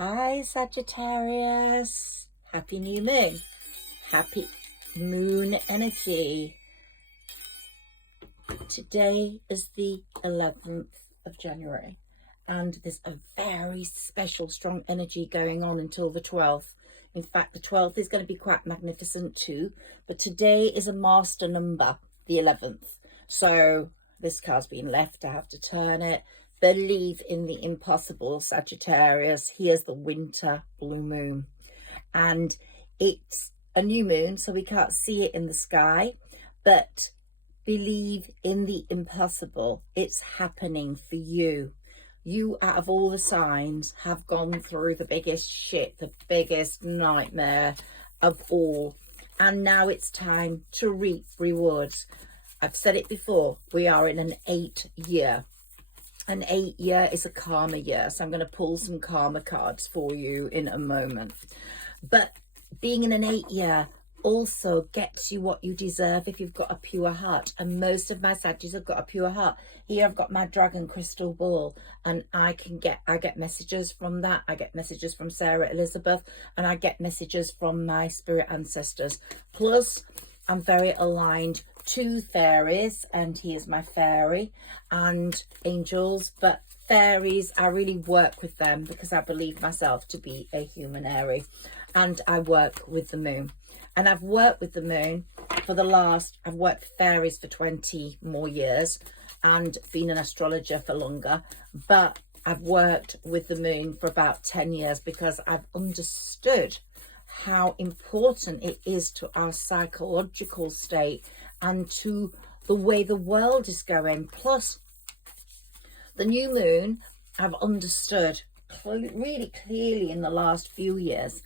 Hi Sagittarius, happy new moon, happy moon energy. Today is the 11th of January and there's a very special strong energy going on until the 12th. In fact, the 12th is going to be quite magnificent too, but today is a master number, the 11th. So this card's been left, I have to turn it. Believe in the impossible, Sagittarius. Here's the winter blue moon. And it's a new moon, so we can't see it in the sky. But believe in the impossible. It's happening for you. You, out of all the signs, have gone through the biggest shit, the biggest nightmare of all. And now it's time to reap rewards. I've said it before, we are in an 8-year. An 8-year is a karma year, so I'm going to pull some karma cards for you in a moment. But being in an 8-year also gets you what you deserve if you've got a pure heart. And most of my Sagittarius have got a pure heart. Here I've got my dragon crystal ball, and I get messages from that. I get messages from Sarah Elizabeth, and I get messages from my spirit ancestors. Plus, I'm very aligned to fairies, and here's my fairy, and angels. But fairies, I really work with them because I believe myself to be a Humanairy, and I work with the moon. And I've worked with the moon I've worked with fairies for 20 more years and been an astrologer for longer, but I've worked with the moon for about 10 years because I've understood how important it is to our psychological state and to the way the world is going. Plus, the new moon, I've understood really clearly in the last few years,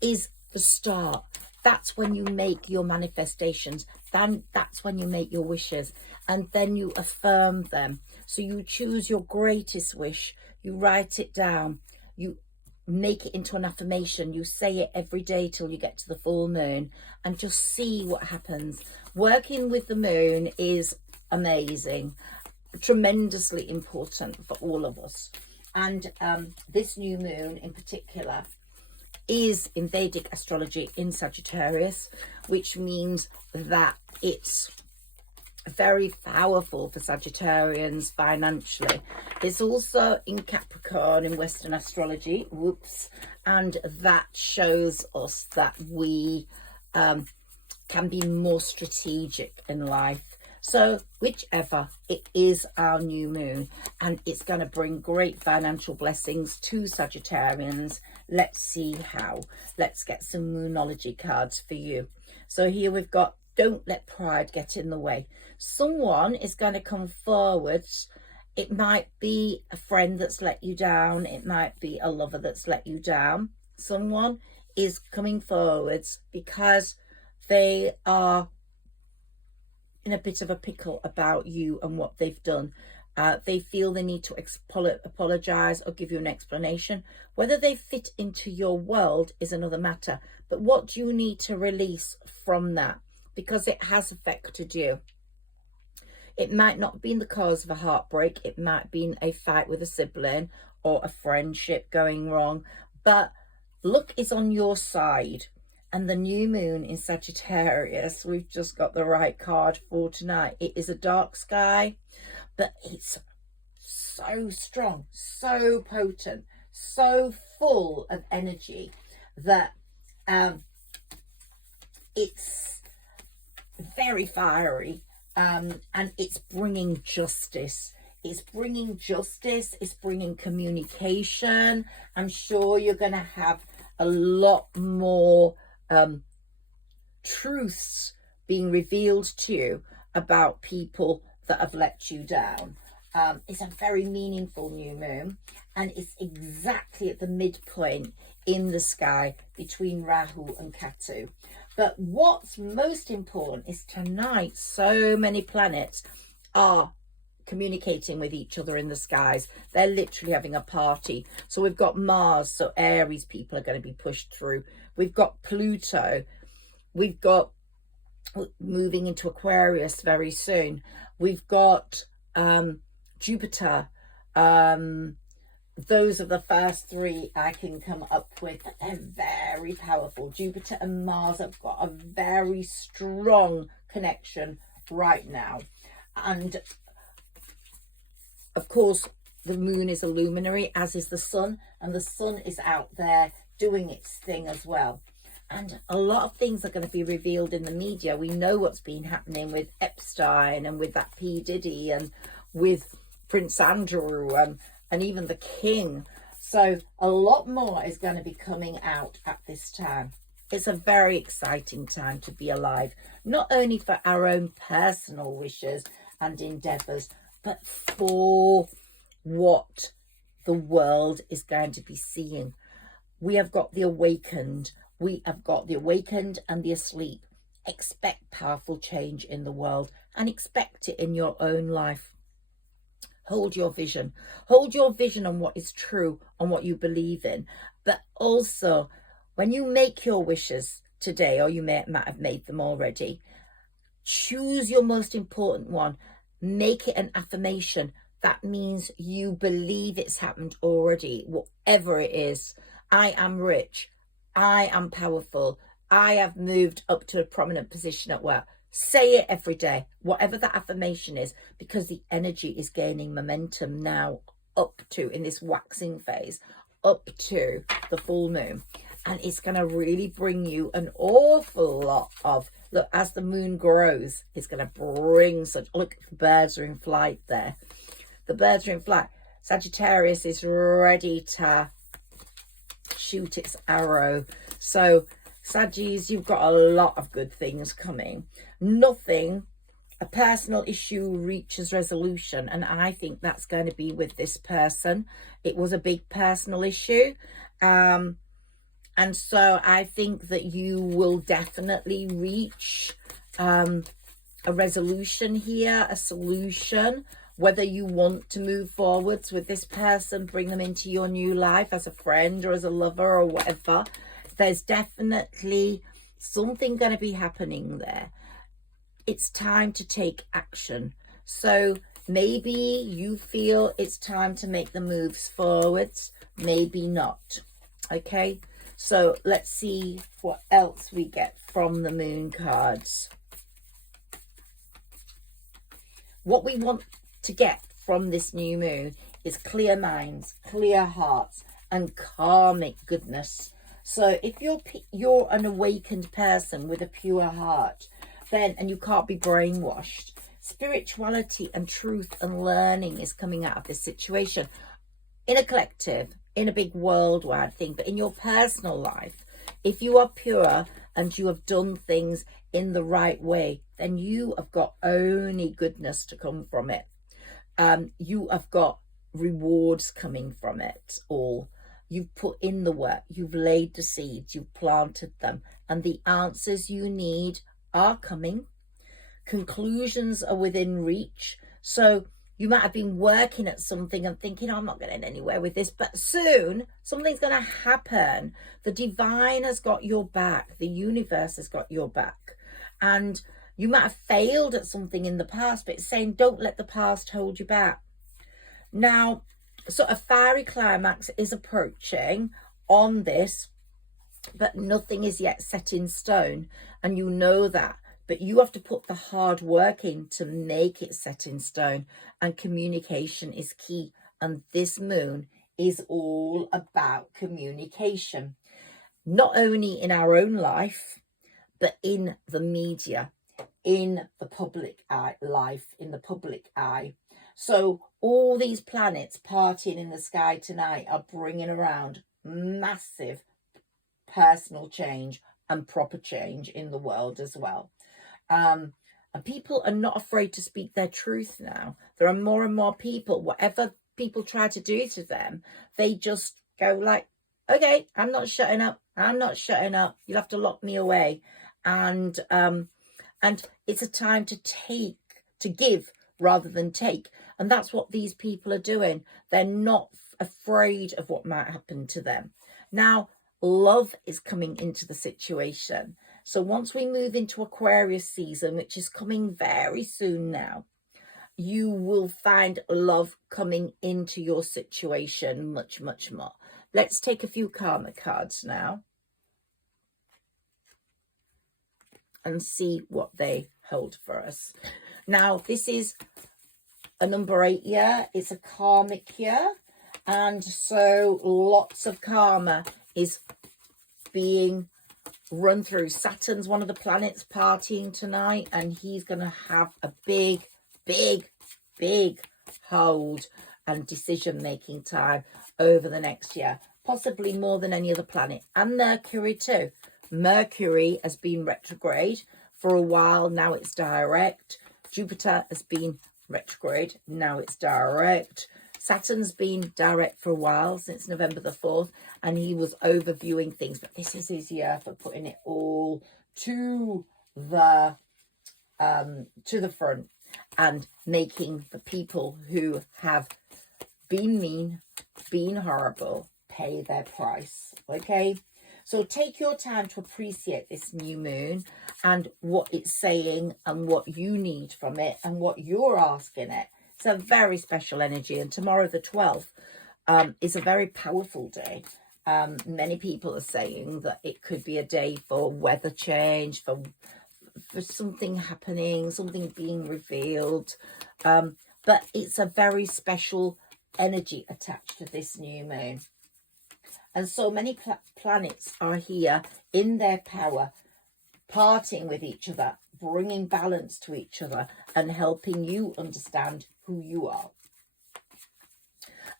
is the start. That's when you make your manifestations. Then that's when you make your wishes, and then you affirm them. So you choose your greatest wish, you write it down, you make it into an affirmation, you say it every day till you get to the full moon, and just see what happens. Working with the moon is amazing, tremendously important for all of us. And this new moon in particular is in Vedic astrology in Sagittarius, which means that it's very powerful for Sagittarians financially. It's also in Capricorn in Western astrology, and that shows us that we can be more strategic in life. So whichever, it is our new moon, and it's going to bring great financial blessings to Sagittarians. Let's see how. Let's get some moonology cards for you. So here we've got, don't let pride get in the way. Someone is going to come forwards. It might be a friend that's let you down. It might be a lover that's let you down. Someone is coming forwards because they are in a bit of a pickle about you and what they've done. They feel they need to apologize or give you an explanation. Whether they fit into your world is another matter. But what do you need to release from that? Because it has affected you. It might not be the cause of a heartbreak. It might be a fight with a sibling or a friendship going wrong. But luck is on your side. And the new moon in Sagittarius, we've just got the right card for tonight. It is a dark sky, but it's so strong, so potent, so full of energy that it's very fiery, and it's bringing justice. It's bringing justice, it's bringing communication. I'm sure you're going to have a lot more truths being revealed to you about people that have let you down. It's a very meaningful new moon, and it's exactly at the midpoint in the sky between Rahu and Ketu. But what's most important is tonight so many planets are communicating with each other in the skies. They're literally having a party. So we've got Mars, so Aries people are going to be pushed through. We've got Pluto. We've got moving into Aquarius very soon. We've got Jupiter, those are the first three I can come up with. They're very powerful. Jupiter and Mars have got a very strong connection right now. And of course, the moon is a luminary, as is the sun, and the sun is out there doing its thing as well. And a lot of things are going to be revealed in the media. We know what's been happening with Epstein and with that P. Diddy and with Prince Andrew and even the King. So a lot more is going to be coming out at this time. It's a very exciting time to be alive, not only for our own personal wishes and endeavours, but for what the world is going to be seeing. We have got the awakened. We have got the awakened and the asleep. Expect powerful change in the world and expect it in your own life. Hold your vision. Hold your vision on what is true, on what you believe in. But also, when you make your wishes today, or you might have made them already, choose your most important one. Make it an affirmation. That means you believe it's happened already, whatever it is. I am rich. I am powerful. I have moved up to a prominent position at work. Say it every day, whatever that affirmation is, because the energy is gaining momentum now up to, in this waxing phase, up to the full moon. And it's going to really bring you an awful lot of, look, as the moon grows, it's going to bring such, look, the birds are in flight there. The birds are in flight. Sagittarius is ready to shoot its arrow. So Saggis, you've got a lot of good things coming. Nothing, a personal issue reaches resolution, and I think that's going to be with this person. It was a big personal issue, and so I think that you will definitely reach a resolution here, a solution. Whether you want to move forwards with this person, bring them into your new life as a friend or as a lover or whatever, there's definitely something going to be happening there. It's time to take action. So maybe you feel it's time to make the moves forwards, maybe not. Okay, so let's see what else we get from the moon cards. What we want to get from this new moon is clear minds, clear hearts, and karmic goodness. So if you're an awakened person with a pure heart, then, and you can't be brainwashed, spirituality and truth and learning is coming out of this situation in a collective, in a big worldwide thing. But in your personal life, if you are pure and you have done things in the right way, then you have got only goodness to come from it. You have got rewards coming from it all. You've put in the work, you've laid the seeds, you've planted them, and the answers you need are coming. Conclusions are within reach. So you might have been working at something and thinking, oh, I'm not getting anywhere with this, but soon something's going to happen. The divine has got your back. The universe has got your back. And you might have failed at something in the past, but it's saying don't let the past hold you back. Now, so a fiery climax is approaching on this, but nothing is yet set in stone, and you know that. But you have to put the hard work in to make it set in stone, and communication is key. And this moon is all about communication, not only in our own life, but in the media, in the public eye, in the public eye. So all these planets partying in the sky tonight are bringing around massive personal change and proper change in the world as well. And people are not afraid to speak their truth now. There are more and more people, whatever people try to do to them, they just go like, okay, I'm not shutting up. I'm not shutting up. You'll have to lock me away. And it's a time to give rather than take. And that's what these people are doing. They're not afraid of what might happen to them. Now, love is coming into the situation. So once we move into Aquarius season, which is coming very soon now, you will find love coming into your situation much, much more. Let's take a few karma cards now and see what they hold for us. Now, this is a number 8 year. It's a karmic year. And so lots of karma is being run through. Saturn's one of the planets partying tonight, and he's going to have a big hold and decision-making time over the next year, possibly more than any other planet. And Mercury too. Mercury has been retrograde for a while, now it's direct. Jupiter has been retrograde, now it's direct. Saturn's been direct for a while, since November the 4th, and he was overviewing things, but this is his year for putting it all to the front and making the people who have been mean, been horrible, pay their price. Okay, so take your time to appreciate this new moon and what it's saying and what you need from it and what you're asking it. It's a very special energy, and tomorrow the 12th is a very powerful day. Many people are saying that it could be a day for weather change, for something happening, something being revealed, but it's a very special energy attached to this new moon. And so many planets are here in their power, parting with each other, bringing balance to each other and helping you understand who you are.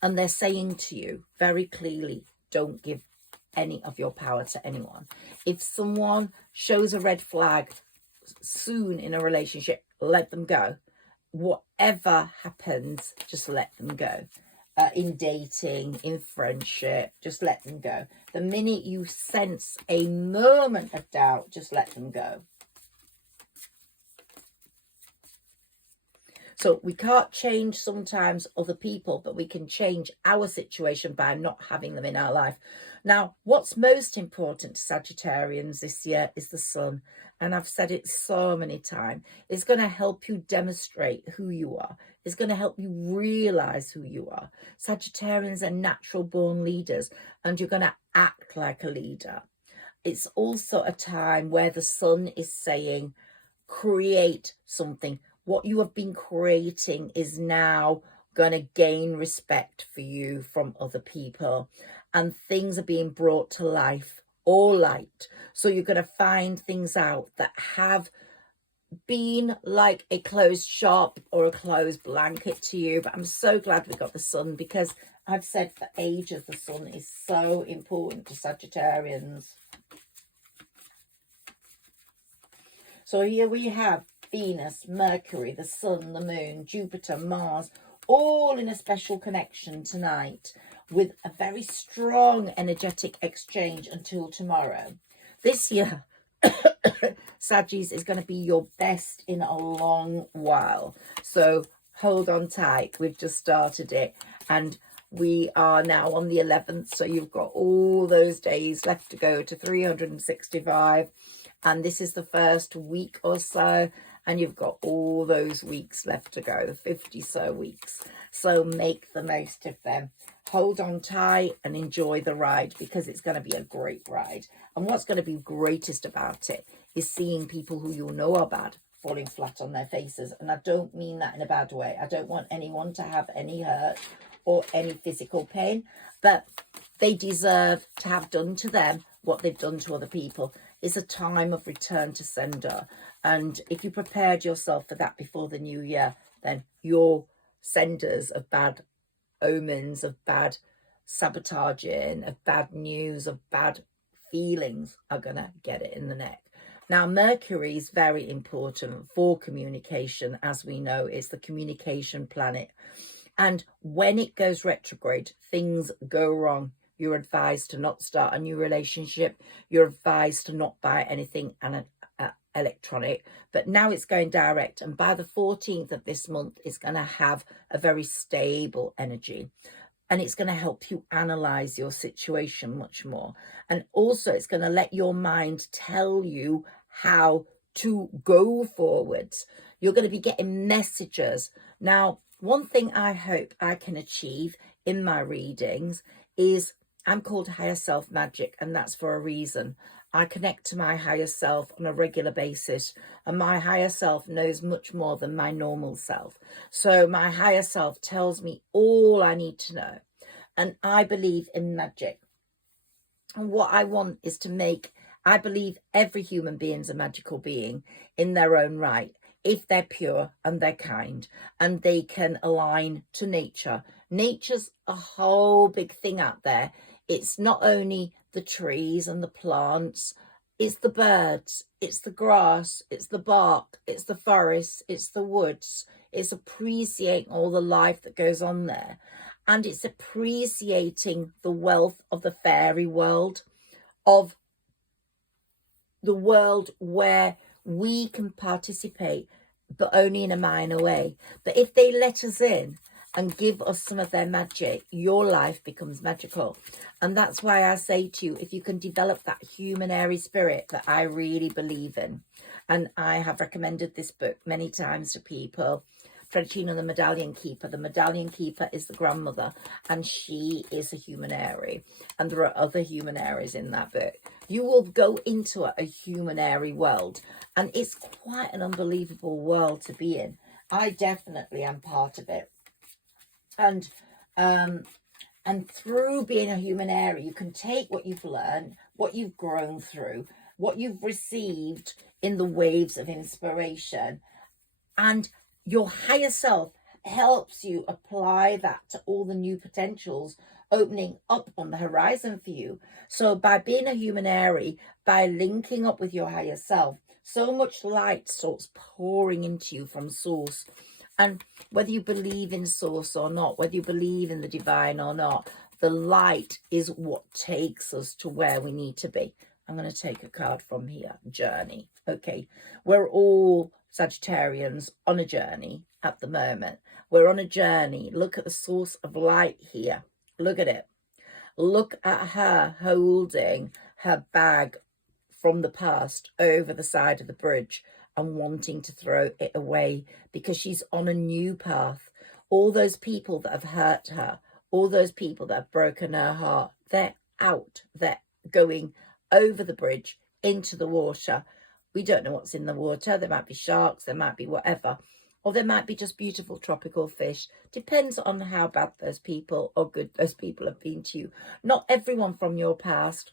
And they're saying to you very clearly, don't give any of your power to anyone. If someone shows a red flag soon in a relationship, let them go. Whatever happens, just let them go. In dating, in friendship, just let them go. The minute you sense a moment of doubt, just let them go. So we can't change sometimes other people, but we can change our situation by not having them in our life. Now, what's most important to Sagittarians this year is the sun. And I've said it so many times. It's going to help you demonstrate who you are. It's going to help you realize who you are. Sagittarians are natural born leaders, and you're going to act like a leader. It's also a time where the sun is saying, create something. What you have been creating is now going to gain respect for you from other people, and things are being brought to life or light. So you're going to find things out that have been like a closed shop or a closed blanket to you. But I'm so glad we got the sun, because I've said for ages the sun is so important to Sagittarians. So here we have Venus, Mercury, the sun, the moon, Jupiter, Mars, all in a special connection tonight with a very strong energetic exchange until tomorrow. This year, Saggis is going to be your best in a long while. So hold on tight. We've just started it, and we are now on the 11th. So you've got all those days left to go to 365. And this is the first week or so, and you've got all those weeks left to go, the 50 so weeks. So make the most of them. Hold on tight and enjoy the ride, because it's going to be a great ride. And what's going to be greatest about it is seeing people who you know are bad falling flat on their faces. And I don't mean that in a bad way. I don't want anyone to have any hurt or any physical pain, but they deserve to have done to them what they've done to other people. It's a time of return to sender. And if you prepared yourself for that before the new year, then your senders of bad omens, of bad sabotaging, of bad news, of bad feelings are going to get it in the neck. Now, Mercury is very important for communication. As we know, it's the communication planet. And when it goes retrograde, things go wrong. You're advised to not start a new relationship. You're advised to not buy anything electronic. But now it's going direct. And by the 14th of this month, it's going to have a very stable energy. And it's going to help you analyze your situation much more. And also, it's going to let your mind tell you how to go forwards. You're going to be getting messages Now, one thing I hope I can achieve in my readings is I'm called Higher Self Magic, and that's for a reason. I connect to my higher self on a regular basis, and my higher self knows much more than my normal self. So my higher self tells me all I need to know, and I believe in magic. And what I want is to I believe every human being is a magical being in their own right, if they're pure and they're kind and they can align to nature. Nature's a whole big thing out there. It's not only the trees and the plants, it's the birds, it's the grass, it's the bark, it's the forests, it's the woods. It's appreciating all the life that goes on there. And it's appreciating the wealth of the fairy world, of the world where we can participate, but only in a minor way. But if they let us in and give us some of their magic, your life becomes magical. And that's why I say to you, if you can develop that Humanairy spirit that I really believe in, and I have recommended this book many times to people, Fredicina the Medallion Keeper. The Medallion Keeper is the grandmother, and she is a Humanairy. And there are other Humanairies in that book. You will go into a Humanairy world, and it's quite an unbelievable world to be in. I definitely am part of it. And through being a Humanairy, you can take what you've learned, what you've grown through, what you've received in the waves of inspiration, and your higher self helps you apply that to all the new potentials opening up on the horizon for you. So by being a Humanairy, by linking up with your higher self, so much light starts pouring into you from source. And whether you believe in source or not, whether you believe in the divine or not, the light is what takes us to where we need to be. I'm going to take a card from here. Journey. Okay. We're all Sagittarians on a journey at the moment. We're on a journey. Look at the source of light here. Look at it. Look at her holding her bag from the past over the side of the bridge and wanting to throw it away because she's on a new path. All those people that have hurt her, all those people that have broken her heart, they're out. They're going over the bridge into the water. We don't know what's in the water. There might be sharks, there might be whatever, or there might be just beautiful tropical fish. Depends on how bad those people or good those people have been to you. Not everyone from your past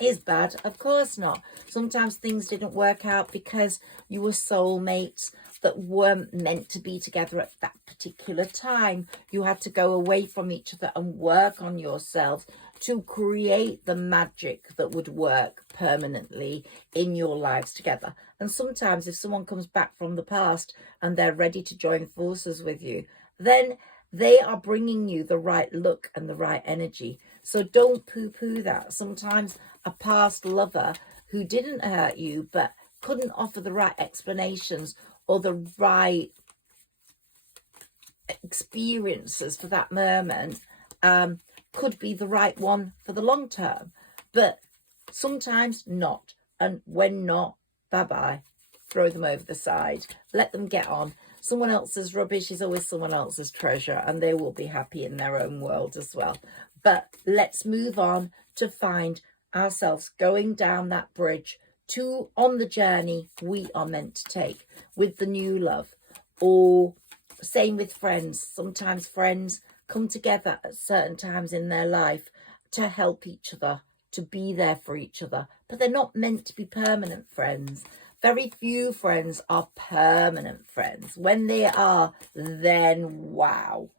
is bad, of course not. Sometimes things didn't work out because you were soulmates that weren't meant to be together at that particular time. You had to go away from each other and work on yourselves to create the magic that would work permanently in your lives together. And sometimes if someone comes back from the past and they're ready to join forces with you, then they are bringing you the right look and the right energy. So don't poo-poo that. Sometimes a past lover who didn't hurt you but couldn't offer the right explanations or the right experiences for that moment could be the right one for the long term, but sometimes not. And when not, bye-bye. Throw them over the side. Let them get on. Someone else's rubbish is always someone else's treasure, and they will be happy in their own world as well. But let's move on to find ourselves going down that bridge to on the journey we are meant to take with the new love. Or same with friends. Sometimes friends come together at certain times in their life to help each other, to be there for each other, but they're not meant to be permanent friends. Very few friends are permanent friends. When they are, then wow,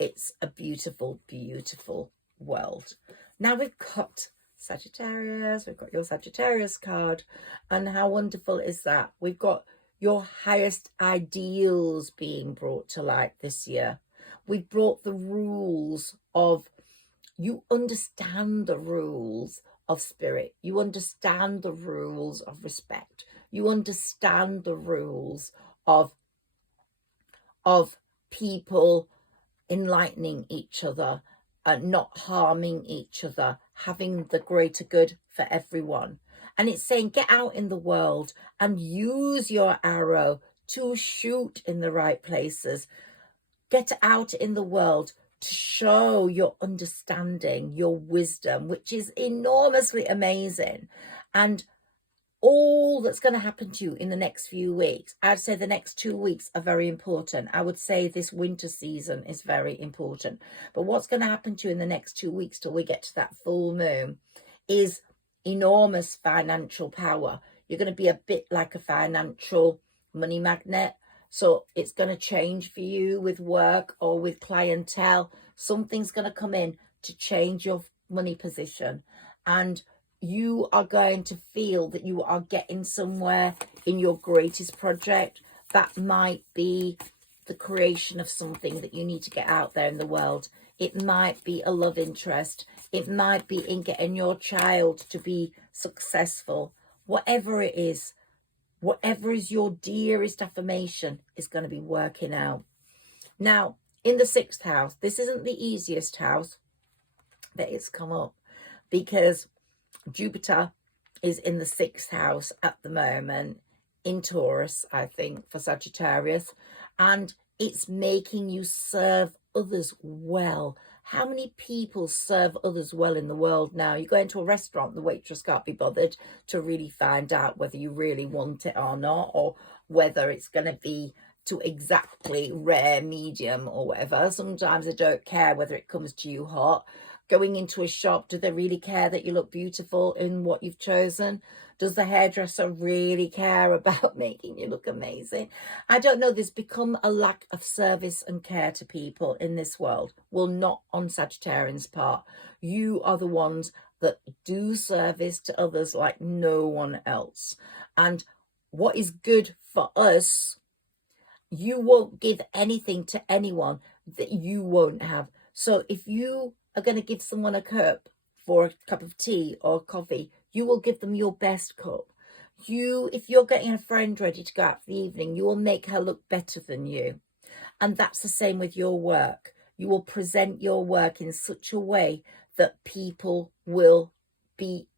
it's a beautiful, beautiful world. Now we've got Sagittarius, we've got your Sagittarius card, and how wonderful is that? We've got your highest ideals being brought to light this year. We've brought the rules of, you understand the rules of spirit. You understand the rules of respect. You understand the rules of people enlightening each other, not harming each other, having the greater good for everyone. And it's saying, get out in the world and use your arrow to shoot in the right places, get out in the world to show your understanding, your wisdom, which is enormously amazing. And all that's going to happen to you in the next few weeks, I'd say the next 2 weeks are very important. I would say this winter season is very important. But what's going to happen to you in the next 2 weeks till we get to that full moon is enormous financial power. You're going to be a bit like a financial money magnet. So it's going to change for you with work or with clientele. Something's going to come in to change your money position. And you are going to feel that you are getting somewhere in your greatest project. That might be the creation of something that you need to get out there in the world. It might be a love interest. It might be in getting your child to be successful. Whatever it is, whatever is your dearest affirmation is going to be working out. Now, in the 6th house, this isn't the easiest house that it's come up, because Jupiter is in the 6th house at the moment, in Taurus, I think, for Sagittarius, and it's making you serve others well. How many people serve others well in the world now? You go into a restaurant, the waitress can't be bothered to really find out whether you really want it or not, or whether it's going to be to exactly rare, medium, or whatever. Sometimes they don't care whether it comes to you hot. Going into a shop, do they really care that you look beautiful in what you've chosen? Does the hairdresser really care about making you look amazing? I don't know. There's become a lack of service and care to people in this world. Well, not on Sagittarians' part. You are the ones that do service to others like no one else. And what is good for us, you won't give anything to anyone that you won't have. So if you are going to give someone a cup for a cup of tea or coffee, you will give them your best cup. If you're getting a friend ready to go out for the evening, you will make her look better than you. And that's the same with your work. You will present your work in such a way that people will be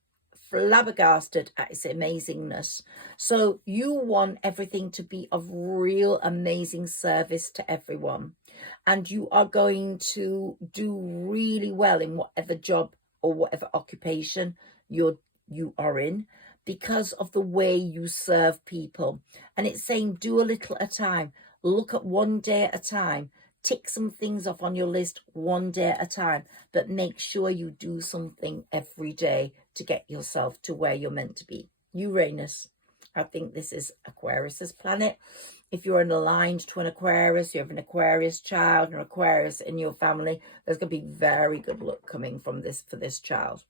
flabbergasted at its amazingness. So you want everything to be of real amazing service to everyone. And you are going to do really well in whatever job or whatever occupation you are in, because of the way you serve people. And it's saying do a little at a time. Look at one day at a time. Tick some things off on your list one day at a time. But make sure you do something every day to get yourself to where you're meant to be. Uranus. I think this is Aquarius's planet. If you're aligned to an Aquarius, you have an Aquarius child or Aquarius in your family, there's going to be very good luck coming from this for this child.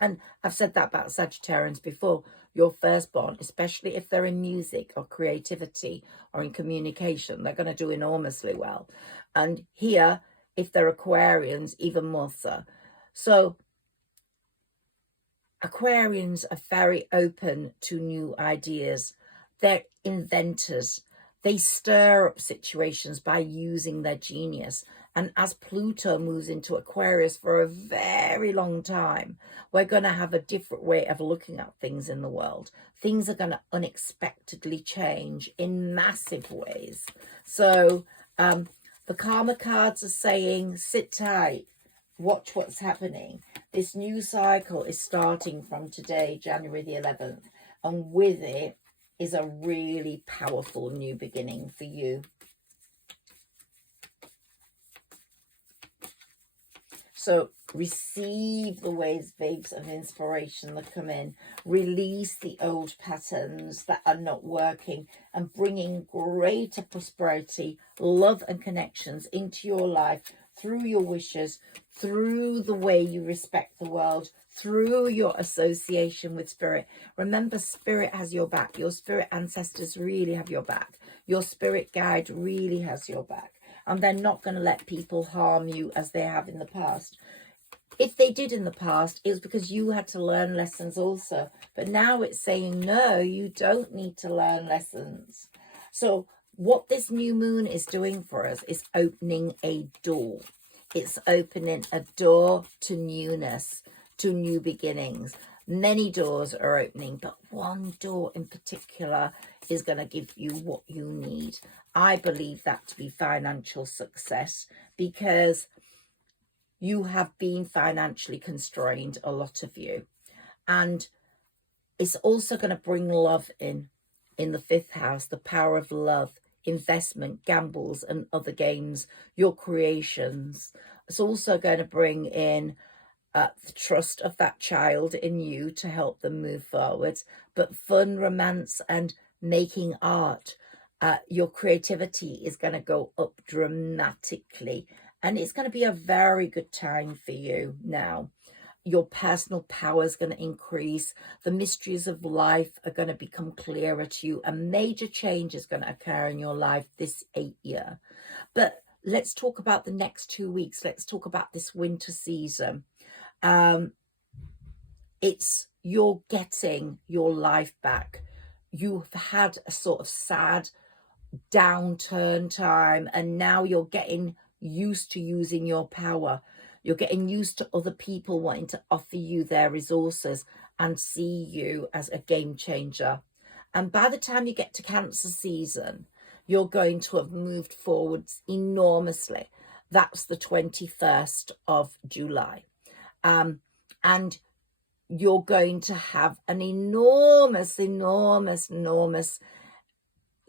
And I've said that about Sagittarians before. Your firstborn, especially if they're in music or creativity or in communication, they're going to do enormously well. And here, if they're Aquarians, even more so. So Aquarians are very open to new ideas. They're inventors. They stir up situations by using their genius. And as Pluto moves into Aquarius for a very long time, we're going to have a different way of looking at things in the world. Things are going to unexpectedly change in massive ways. So the karma cards are saying, sit tight, watch what's happening. This new cycle is starting from today, January the 11th. And with it is a really powerful new beginning for you. So receive the waves of inspiration that come in. Release the old patterns that are not working and bringing greater prosperity, love and connections into your life through your wishes, through the way you respect the world, through your association with spirit. Remember, spirit has your back. Your spirit ancestors really have your back. Your spirit guide really has your back. And they're not going to let people harm you as they have in the past. If they did in the past, it was because you had to learn lessons also. But now it's saying, no, you don't need to learn lessons. So what this new moon is doing for us is opening a door. It's opening a door to newness, to new beginnings. Many doors are opening, but one door in particular is going to give you what you need. I believe that to be financial success, because you have been financially constrained, a lot of you. And it's also going to bring love in the 5th house, the power of love, investment, gambles, and other games, your creations. It's also going to bring in the trust of that child in you to help them move forward. But fun, romance, and making art, your creativity is going to go up dramatically. And it's going to be a very good time for you now. Your personal power is going to increase. The mysteries of life are going to become clearer to you. A major change is going to occur in your life this 8th year. But let's talk about the next 2 weeks. Let's talk about this winter season. It's you're getting your life back. You've had a sort of sad downturn time, and now you're getting used to using your power. You're getting used to other people wanting to offer you their resources and see you as a game changer. And by the time you get to Cancer season, you're going to have moved forwards enormously. That's the 21st of July. And you're going to have an enormous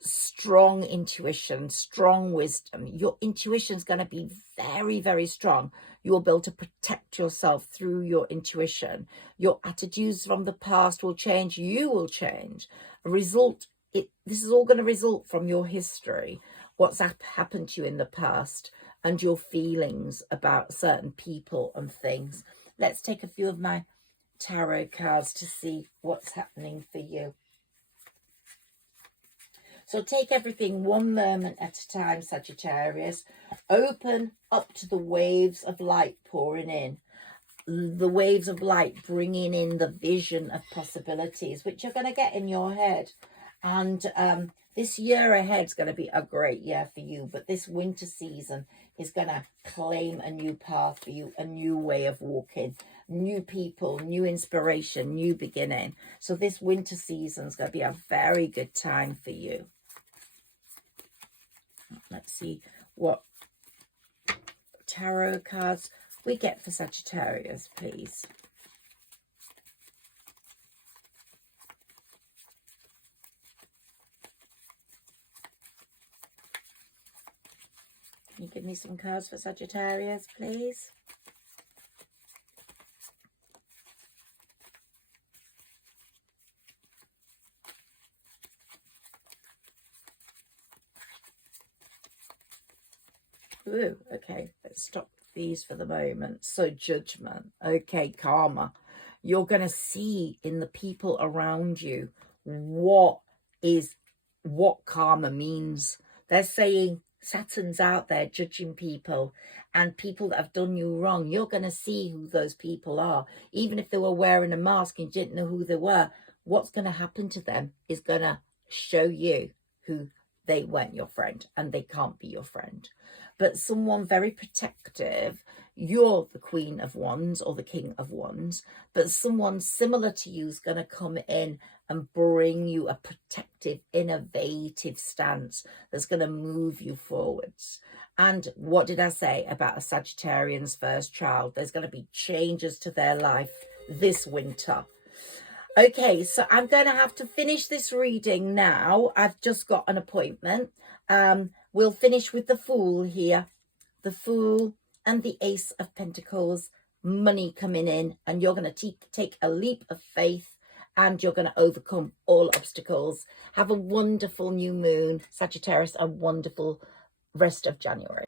strong intuition, strong wisdom. Your intuition is going to be very, very strong. You'll be able to protect yourself through your intuition. Your attitudes from the past will change. You will change. This is all going to result from your history, what's happened to you in the past, and your feelings about certain people and things. Let's take a few of my tarot cards to see what's happening for you. So take everything one moment at a time, Sagittarius. Open up to the waves of light pouring in. The waves of light bringing in the vision of possibilities, which you're going to get in your head. And this year ahead is going to be a great year for you. But this winter season is going to claim a new path for you, a new way of walking, new people, new inspiration, new beginning. So this winter season is going to be a very good time for you. Let's see what tarot cards we get for Sagittarius, please. Can you give me some cards for Sagittarius, please? Ooh, okay, let's stop these for the moment. So judgment, okay, karma. You're going to see in the people around you what karma means. They're saying Saturn's out there judging people, and people that have done you wrong. You're going to see who those people are. Even if they were wearing a mask and you didn't know who they were, what's going to happen to them is going to show you who they weren't your friend, and they can't be your friend. But someone very protective, you're the Queen of Wands or the King of Wands, but someone similar to you is going to come in and bring you a protective, innovative stance that's going to move you forwards. And what did I say about a Sagittarian's first child? There's going to be changes to their life this winter. Okay, so I'm going to have to finish this reading now. I've just got an appointment. We'll finish with the Fool here. The Fool and the Ace of Pentacles. Money coming in, and you're going to take a leap of faith, and you're going to overcome all obstacles. Have a wonderful new moon, Sagittarius, a wonderful rest of January.